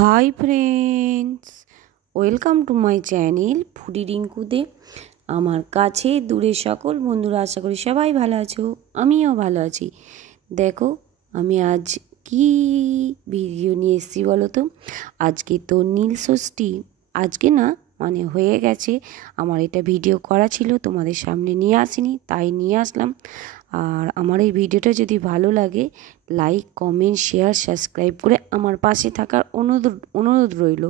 High friends, welcome to my channel foodie রিঙ্কুতে। আমার কাছে দূরে সকল বন্ধুরা আশা করি সবাই ভালো আছো, আমিও ভালো আছি। দেখো আমি আজ কি ভিডিও নিয়ে এসেছি বলো তো। আজকে তো নীল ষষ্ঠী, আজকে না মানে হয়ে গেছে। আমার এটা ভিডিও করা ছিল, তোমাদের সামনে নিয়ে আসিনি, তাই নিয়ে আসলাম। আর আমার এই ভিডিওটা যদি ভালো লাগে লাইক কমেন্ট শেয়ার সাবস্ক্রাইব করে আমার পাশে থাকার অনুরোধ রইল।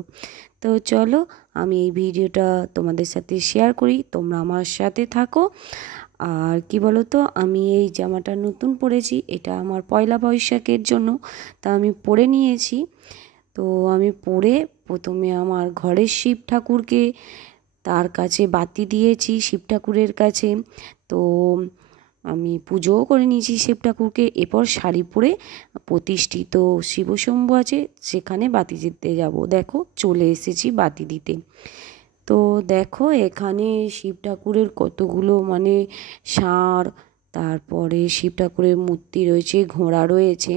তো চলো আমি এই ভিডিওটা তোমাদের সাথে শেয়ার করি, তোমরা আমার সাথে থাকো। আর কি বলো তো, আমি এই জামাটা নতুন পরেছি, এটা আমার পয়লা বৈশাখের জন্য, তা আমি পরে নিয়েছি। তো আমি পরে প্রথমে আমার ঘরের শিব ঠাকুরকে তার কাছে বাতি দিয়েছি, শিব ঠাকুরের কাছে। তো আমি পুজোও করে নিয়েছি শিব ঠাকুরকে। এরপর শাড়ি পরে প্রতিষ্ঠিত শিবশম্ভু আছে সেখানে বাতি দিতে যাব। দেখো চলে এসেছি বাতি দিতে। তো দেখো এখানে শিব ঠাকুরের কতগুলো মানে ষাঁড়, তারপরে শিব ঠাকুরের মূর্তি রয়েছে, ঘোড়া রয়েছে।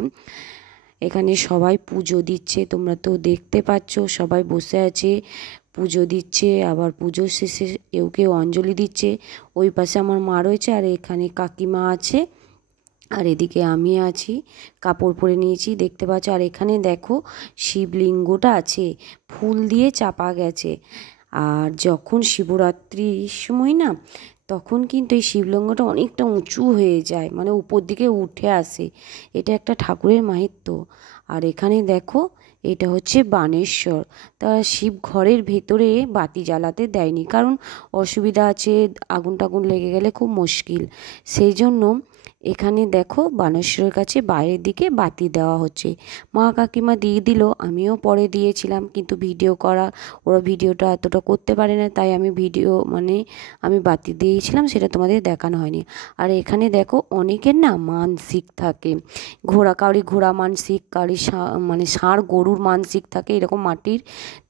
এখানে সবাই পুজো দিচ্ছে, তোমরা তো দেখতে পাচ্ছ সবাই বসে আছে পুজো দিচ্ছে। আবার পুজোর শেষে কেউ কেউ অঞ্জলি দিচ্ছে। ওই পাশে আমার মা রয়েছে আর এখানে কাকিমা আছে, আর এদিকে আমি আছি, কাপড় পরে নিয়েছি দেখতে পাচ্ছ। আর এখানে দেখো শিবলিঙ্গটা আছে, ফুল দিয়ে চাপা গেছে। আর যখন শিবরাত্রির সময় না, তখন কিন্তু এই শিবলিঙ্গটা অনেকটা উঁচু হয়ে যায়, মানে উপর দিকে উঠে আসে। এটা একটা ঠাকুরের মাহাত্ম্য। আর এখানে দেখো এটা হচ্ছে বানেশ্বর। তা শিব ঘরের ভেতরে বাতি জ্বালাতে দেয়নি, কারণ অসুবিধা আছে, আগুন টাগুন লেগে গেলে খুব মুশকিল। সেই জন্য এখানে দেখো বানেশ্বরের কাছে বাইরের দিকে বাতি দেওয়া হচ্ছে। মা কাকিমা দিয়ে দিল, আমিও পরে দিয়েছিলাম, কিন্তু ওরা ভিডিওটা এতটা করতে পারে না, তাই আমি আমি বাতি দিয়েছিলাম, সেটা তোমাদের দেখানো হয়নি। আর এখানে দেখো অনেকের না মানসিক থাকে, কাউরি ঘোড়া মানসিক, কাউরি ষাঁড় গরুর মানসিক থাকে, এরকম মাটির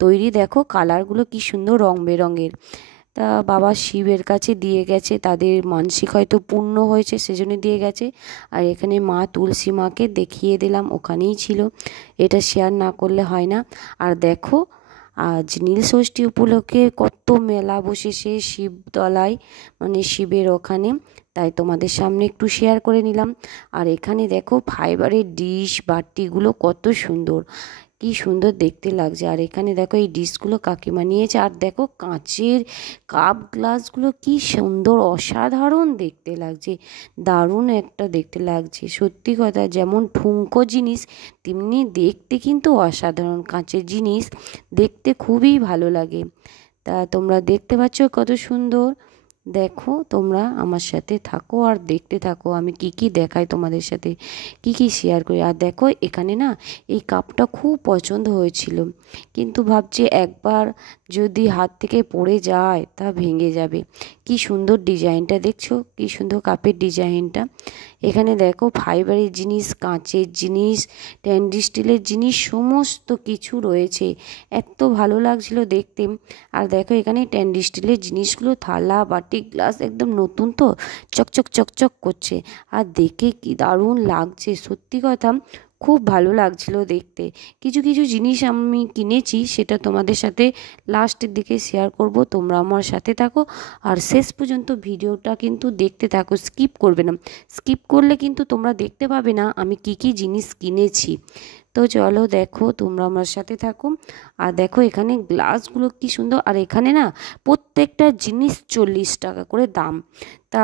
তৈরি। দেখো কালারগুলো কি সুন্দর রং বেরঙের। তা বাবা শিবের কাছে দিয়ে গেছে, তাদের মানসিক হয়তো পূর্ণ হয়েছে সেজন্য দিয়ে গেছে। আর এখানে মা তুলসী মাকে দেখিয়ে দিলাম, ওখানেই ছিল, এটা শেয়ার না করলে হয় না। আর দেখো আজ নীল ষষ্ঠী উপলক্ষে কত মেলা বসেছে শিবতলায়, মানে শিবের ওখানে, তাই তোমাদের সামনে একটু শেয়ার করে নিলাম। আর এখানে দেখো ফাইবারের ডিশ বাটিগুলো কত সুন্দর, কি সুন্দর দেখতে লাগছে। আর এখানে দেখো এই ডিশগুলো কাকিমা নিয়েছে। আর দেখো কাঁচের কাপ গ্লাসগুলো কি সুন্দর, অসাধারণ দেখতে লাগছে, দারুণ একটা দেখতে লাগছে। সত্যি কথা, যেমন ঠুনকো জিনিস তেমনি দেখতে কিন্তু অসাধারণ। কাঁচের জিনিস দেখতে খুবই ভালো লাগে। তা তোমরা দেখতে পাচ্ছ কত সুন্দর। দেখো তোমরা আমার সাথে থাকো আর দেখতে থাকো আমি কি কি দেখাই তোমাদের সাথে, কি কি শেয়ার করি। আর দেখো এখানে না এই কাপটা খুব পছন্দ হয়েছিল, কিন্তু ভাবছি একবার যদি হাত থেকে পড়ে যায় তা ভেঙে যাবে। কি সুন্দর ডিজাইনটা দেখছো, কি সুন্দর কাপের ডিজাইনটা। এখানে দেখো ফাইবারের জিনিস, কাঁচের জিনিস, স্টেনলেস স্টিলের জিনিস সমস্ত কিছু রয়েছে, এত ভালো লাগছিল দেখতে। আর দেখো এখানে স্টেনলেস স্টিলের জিনিসগুলো, থালা বাটি গ্লাস একদম নতুন তো, চকচক চকচক করছে। আর দেখে কি দারুণ লাগছে, সত্যি কথা খুব ভালো লাগছিল দেখতে। কিছু কিছু জিনিস আমি কিনেছি, সেটা তোমাদের সাথে লাস্টের দিকে শেয়ার করব, তোমরা আমার সাথে থাকো। আর শেষ পর্যন্ত ভিডিওটা কিন্তু দেখতে থাকো, স্কিপ করবে না। স্কিপ করলে কিন্তু তোমরা দেখতে পাবে না আমি কি কি জিনিস কিনেছি। তো চলো দেখো তোমরা আমার সাথে থাকো। আর দেখো এখানে গ্লাসগুলো কি সুন্দর। আর এখানে না প্রত্যেকটা জিনিস 40 টাকা করে দাম। তা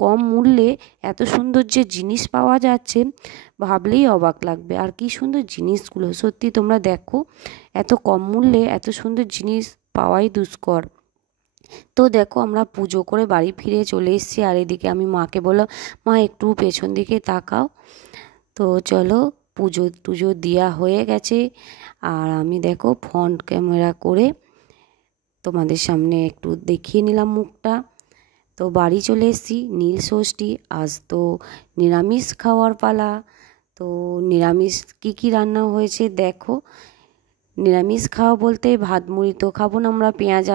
কম মূল্যে এত সুন্দর যে জিনিস পাওয়া যাচ্ছে, ভাবলেই অবাক লাগবে। আর কি সুন্দর জিনিসগুলো, সত্যি তোমরা দেখো এত কম মূল্যে এত সুন্দর জিনিস পাওয়াই দুষ্কর। তো দেখো আমরা পুজো করে বাড়ি ফিরে চলে এসেছি। আর এদিকে আমি মাকে বললাম, মা একটু পেছন দিকে তাকাও। তো চলো পুজো টুজো দেওয়া হয়ে গেছে। আর আমি দেখো ফ্রন্ট ক্যামেরা করে তোমাদের সামনে একটু দেখিয়ে নিলাম মুখটা। তো বাড়ি চলে এসেছি, নীল ষষ্ঠী, আজ তো নিরামিষ খাওয়ার পালা। তো নিরামিষ কী কী রান্না হয়েছে দেখো। নিরামিষ খাওয়া বলতে ভাত মুড়ি তো খাবো না আমরা, পেঁয়াজ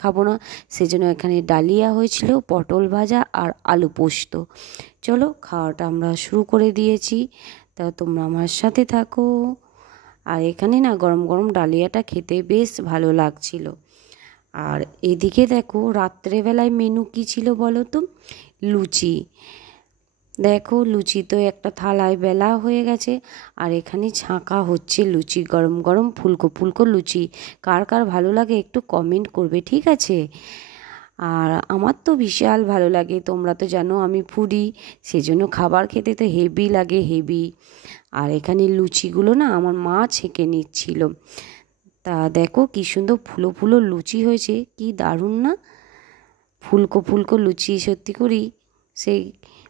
খাবো না, সেজন্য এখানে ডালিয়া হয়েছিল, পটল ভাজা আর আলু পোস্ত। চলো খাওয়াটা আমরা শুরু করে দিয়েছি, তা তোমরা আমার সাথে থাকো আর এখানে না গরম গরম ডালিয়াটা খেতে বেশ ভালো লাগছিল। আর এদিকে দেখো রাত্রেবেলায় মেনু কী ছিল বলো তো, লুচি। দেখো লুচি তো একটা থালায় বেলা হয়ে গেছে, আর এখানে ছাঁকা হচ্ছে লুচি, গরম গরম ফুলকো ফুলকো লুচি। কার কার ভালো লাগে একটু কমেন্ট করবে, ঠিক আছে? আর আমার তো বিশাল ভালো লাগে, তোমরা তো জানো আমি ফুডি, সেজন্য খাবার খেতে তো হেভি লাগে, হেভি। আর এখানে লুচিগুলো না আমার মা ছেঁকে নিচ্ছিল। তা দেখো কি সুন্দর ফুলো ফুলো লুচি হয়েছে, কি দারুণ না, ফুলকো ফুলকো লুচি। সত্যি করেই সেই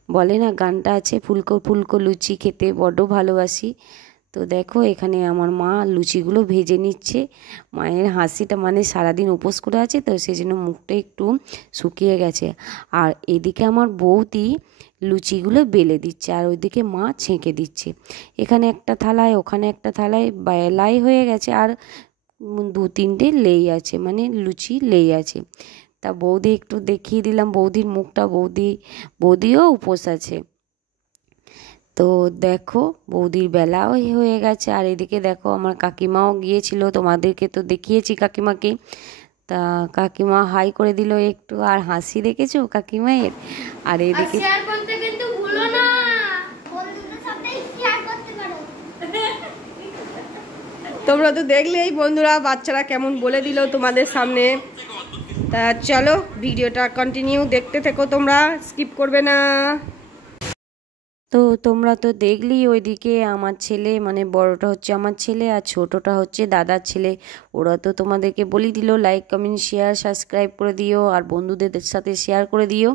বলে না গানটা আছে, ফুলকো ফুলকো লুচি খেতে বড্ড ভালোবাসি। তো দেখো এখানে আমার মা লুচিগুলো ভেজে নিচ্ছে। মায়ের হাসিটা মানে সারাদিন উপোস করে আছে তো সেই জন্য মুখটা একটু শুকিয়ে গেছে। আর এদিকে আমার বৌদি লুচিগুলো বেলে দিচ্ছে, আর ওইদিকে মা ছেঁকে দিচ্ছে। এখানে একটা থালায় ওখানে একটা থালায় বেলাই হয়ে গেছে, আর 2-3টে লেই আছে, মানে লুচি লেই আছে। তা বৌদি একটু দেখিয়ে দিলাম বৌদির মুখটা, বৌদিও উপোস আছে। তো দেখো বৌদির বেলাও হয়ে গেছে। আর এদিকে দেখো আমার কাকিমাও গিয়েছিল, তোমাদেরকে তো দেখিয়েছি কাকিমাকে। তা কাকিমা হাই করে দিল একটু, আর হাসি দেখেছো কাকিমায়ের। আর এদিকে তোমরা তো দেখলেই বন্ধুরা বাচ্চারা কেমন বলে দিল তোমাদের সামনে। তা চলো ভিডিওটা কন্টিনিউ দেখতে থেকো, তোমরা স্কিপ করবে না। তো তোমরা তো দেখলি ওইদিকে আমার ছেলে, মানে বড়টা হচ্ছে আমার ছেলে আর ছোটটা হচ্ছে দাদার ছেলে, ওরা তো তোমাদেরকে বলি দিল লাইক কমেন্ট শেয়ার সাবস্ক্রাইব করে দিও, আর বন্ধুদের সাথে শেয়ার করে দিও।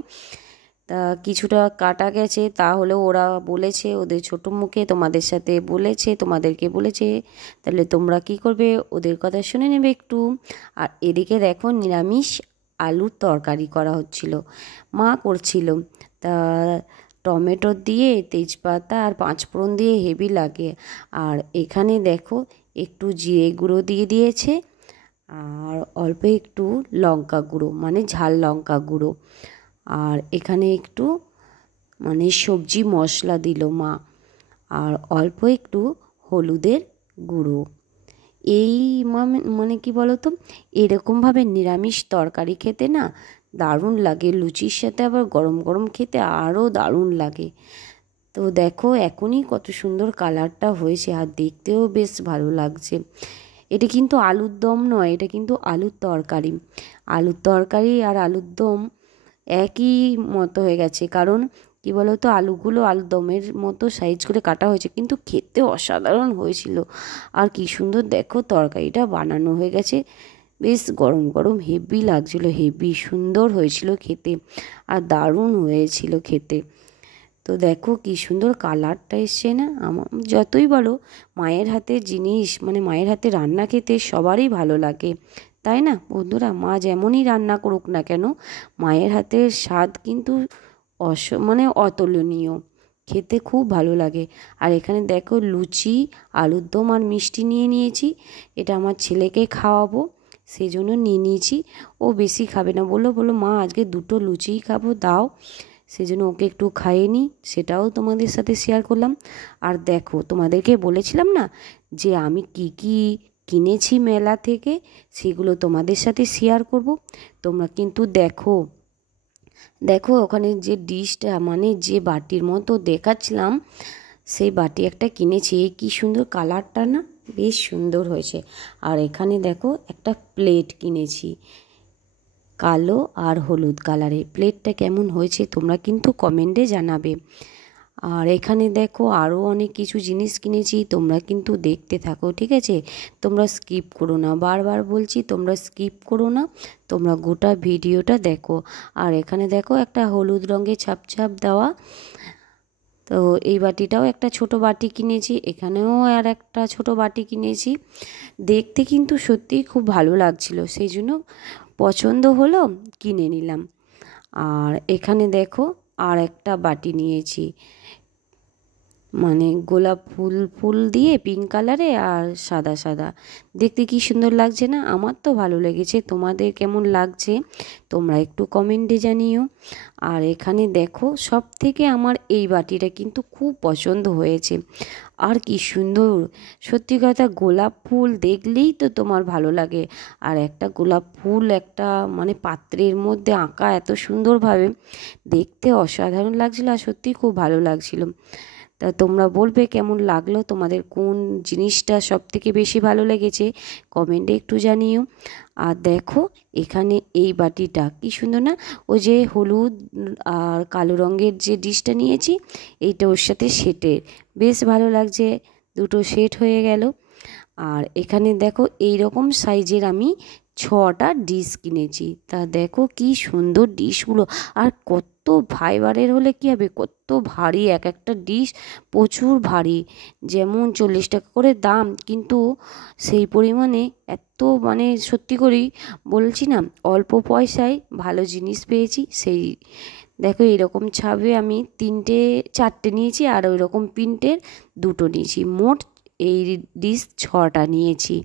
তা কিছুটা কাটা গেছে, তাহলে ওরা বলেছে ওদের ছোট মুখে তোমাদের সাথে বলেছে, তোমাদেরকে বলেছে, তাহলে তোমরা কি করবে ওদের কথা শুনে নেবে একটু। আর এদিকে দেখো নিরামিষ আলুর তরকারি করা হচ্ছিল, মা করছিল। তা টমেটো দিয়ে তেজপাতা আর পাঁচফোড়ন দিয়ে হেভি লাগে। আর এখানে দেখো একটু জিরে গুঁড়ো দিয়ে দিয়েছে, আর অল্প একটু লঙ্কা গুঁড়ো মানে ঝাল লঙ্কা গুঁড়ো, আর এখানে একটু মানে সবজি মশলা দিল মা, আর অল্প একটু হলুদের গুঁড়ো। এই মানে কি বলো তো, এরকমভাবে নিরামিষ তরকারি খেতে না দারুণ লাগে, লুচির সাথে আবার গরম গরম খেতে আরও দারুণ লাগে। তো দেখো এখনই কত সুন্দর কালারটা হয়েছে, আর দেখতেও বেশ ভালো লাগছে। এটা কিন্তু আলুর দম নয়, এটা কিন্তু আলুর তরকারি। আলুর তরকারি আর আলুর দম একই মতো হয়ে গেছে, কারণ কি বলো তো আলুগুলো আলুর দমের মতো সাইজ করে কাটা হয়েছে, কিন্তু খেতে অসাধারণ হয়েছিল। আর কি সুন্দর দেখো তরকারিটা বানানো হয়ে গেছে, বেশ গরম গরম হেভি লাগছিল, হেভি সুন্দর হয়েছিল খেতে, আর দারুণ হয়েছিল খেতে। তো দেখো কি সুন্দর কালারটা এসছে না। আমার যতই বলো মায়ের হাতের জিনিস মানে মায়ের হাতে রান্না খেতে সবারই ভালো লাগে, তাই না বন্ধুরা? মা যেমনই রান্না করুক না কেন, মায়ের হাতের স্বাদ কিন্তু মানে অতুলনীয়, খেতে খুব ভালো লাগে। আর এখানে দেখো লুচি আলুর দম আর মিষ্টি নিয়ে নিয়েছি, এটা আমার ছেলেকে খাওয়াবো সেই জন্য নিয়ে নিয়েছি। ও বেশি খাবে না, বললো মা আজকে 2টো লুচিই খাবো দাও, সেজন্য ওকে একটু খাইয়ে নিই, সেটাও তোমাদের সাথে শেয়ার করলাম। আর দেখো তোমাদেরকে বলেছিলাম না যে আমি কি কি কিনেছি মেলা থেকে, সেগুলো তোমাদের সাথে শেয়ার করব। তোমরা কিন্তু দেখো দেখো ওখানে যে ডিশটা মানে যে বাটির মতো দেখাচ্ছিলাম, সেই বাটি একটা কিনেছি, এই কী সুন্দর কালারটা না, বেশ সুন্দর হয়েছে। আর এখানে দেখো একটা প্লেট কিনেছি কালো আর হলুদ কালারে, প্লেটটা কেমন হয়েছে তোমরা কিন্তু কমেন্টে জানাবে। আর এখানে দেখো আরও অনেক কিছু জিনিস কিনেছি, তোমরা কিন্তু দেখতে থাকো, ঠিক আছে? তোমরা স্কিপ করো না, বারবার বলছি তোমরা স্কিপ করো না, তোমরা গোটা ভিডিওটা দেখো। আর এখানে দেখো একটা হলুদ রঙের ছাপ ছাপ দেওয়া, তো এই বাটিটাও একটা ছোট বাটি কিনেছি, এখানেও আর একটা ছোট বাটি কিনেছি। দেখতে কিন্তু সত্যিই খুব ভালো লাগছিল, সেই জন্য পছন্দ হলো কিনে নিলাম। আর এখানে দেখো আর একটা বাটি নিয়েছি, মানে গোলাপ ফুল ফুল দিয়ে পিঙ্ক কালারে আর সাদা সাদা, দেখতে কি সুন্দর লাগছে না? আমার তো ভালো লেগেছে, তোমাদের কেমন লাগছে তোমরা একটু কমেন্টে জানিও। আর এখানে দেখো, সব থেকে আমার এই বাটিটা কিন্তু খুব পছন্দ হয়েছে। আর কি সুন্দর, সত্যি কথা, গোলাপ ফুল দেখলেই তো তোমার ভালো লাগে। আর একটা গোলাপ ফুল একটা মানে পাত্রের মধ্যে আঁকা এত সুন্দরভাবে, দেখতে অসাধারণ লাগছিল আর সত্যিই খুব ভালো লাগছিল। তা তোমরা বলবে কেমন লাগলো, তোমাদের কোন জিনিসটা সব থেকে বেশি ভালো লেগেছে কমেন্টে একটু জানিও। আর দেখো এখানে এই বাটিটা কি সুন্দর না, ওই যে হলুদ আর কালো রঙের যে ডিশটা নিয়েছি, এইটা ওর সাথে সেটের, বেশ ভালো লাগছে, দুটো সেট হয়ে গেল। আর এখানে দেখো এই রকম সাইজের আমি 6টা ডিশ কিনেছি। তা দেখো কি সুন্দর ডিশগুলো, আর কত ফাইবারের হলে কী হবে, কত ভারী এক একটা ডিশ, প্রচুর ভারী। যেমন 40 টাকা করে দাম, কিন্তু সেই পরিমাণে এত মানে সত্যি করেই বলছি না, অল্প পয়সায় ভালো জিনিস পেয়েছি। সেই দেখো এরকম ছাবে আমি 4টে নিয়েছি, আর ওই রকম প্রিন্টের 2টো নিয়েছি, মোট এই ডিশ 6টা নিয়েছি।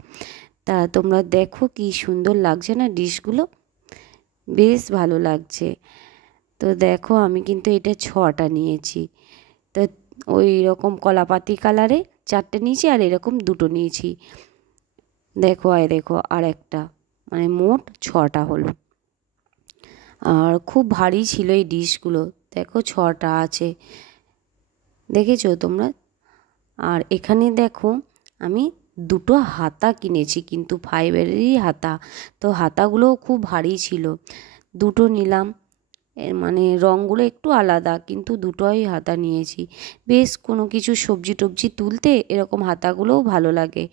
তা তোমরা দেখো কি সুন্দর লাগছে না ডিশগুলো, বেশ ভালো লাগছে। তো দেখো আমি কিন্তু এটা 6টা নিয়েছি। তো ওই রকম কলাপাতি কালারে 4টে নিয়েছি, আর এরকম 2টো নিয়েছি। দেখো দেখো আর একটা, মানে মোট 6টা হলো। আর খুব ভারী ছিল এই ডিশগুলো, দেখো 6টা আছে, দেখেছো তোমরা। আর এখানে দেখো আমি 2টো হাতা কিনেছি, কিন্তু ফাইবারেরই হাতা। তো হাতাগুলোও খুব ভারী ছিল, 2টো নিলাম। এর মানে রঙগুলো একটু আলাদা, কিন্তু 2টোই হাতা নিয়েছি। বেশ কোনো কিছু সবজি টবজি তুলতে এরকম হাতাগুলোও ভালো লাগে।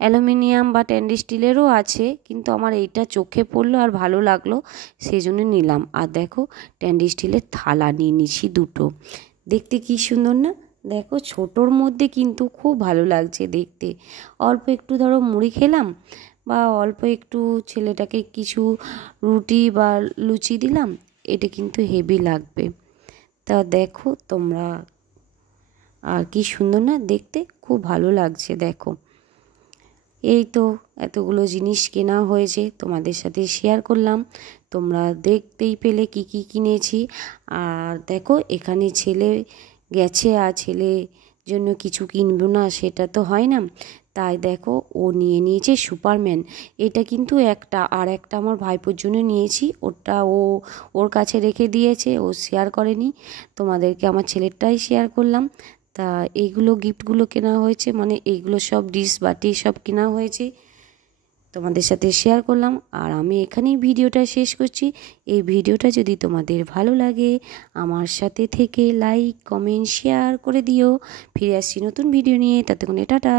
অ্যালুমিনিয়াম বা স্টেনলেস স্টিলেরও আছে, কিন্তু আমার এইটা চোখে পড়লো আর ভালো লাগলো, সেই জন্য নিলাম। আর দেখো স্টেনলেস স্টিলের থালা নিয়ে নিয়েছি 2টো, দেখতে কি সুন্দর না? দেখো ছোটোর মধ্যে কিন্তু খুব ভালো লাগছে দেখতে। অল্প একটু ধরো মুড়ি খেলাম, বা অল্প একটু ছেলেটাকে কিছু রুটি বা লুচি দিলাম, এটা কিন্তু হেভি লাগবে। তা দেখো তোমরা, আর কি সুন্দর না দেখতে, খুব ভালো লাগছে। দেখো এই তো এতগুলো জিনিস কেনা হয়েছে, তোমাদের সাথে শেয়ার করলাম, তোমরা দেখতেই পেলে কি কি কিনেছি। আর দেখো এখানে ছেলে গেছে, আর ছেলে জন্য কিছু কিনবো না সেটা তো হয় না, তাই দেখো ও নিয়ে নিয়েছে সুপারম্যান। এটা কিন্তু একটা, আর একটা আমার ভাইপোর জন্য নিয়েছি, ওটা ওর কাছে রেখে দিয়েছে, ও শেয়ার করেনি, তোমাদেরকে আমার ছেলেরটাই শেয়ার করলাম। তা এইগুলো গিফটগুলো কেনা হয়েছে, মানে এইগুলো সব ডিশ বাটি সব কেনা হয়েছে, তোমাদের সাথে শেয়ার করলাম। আর আমি এখানেই ভিডিওটা শেষ করছি। এই ভিডিওটা যদি তোমাদের ভালো লাগে আমার সাথে থেকে লাইক কমেন্ট শেয়ার করে দিও। ফিরে আসছি নতুন ভিডিও নিয়ে, ততক্ষণে টাটা।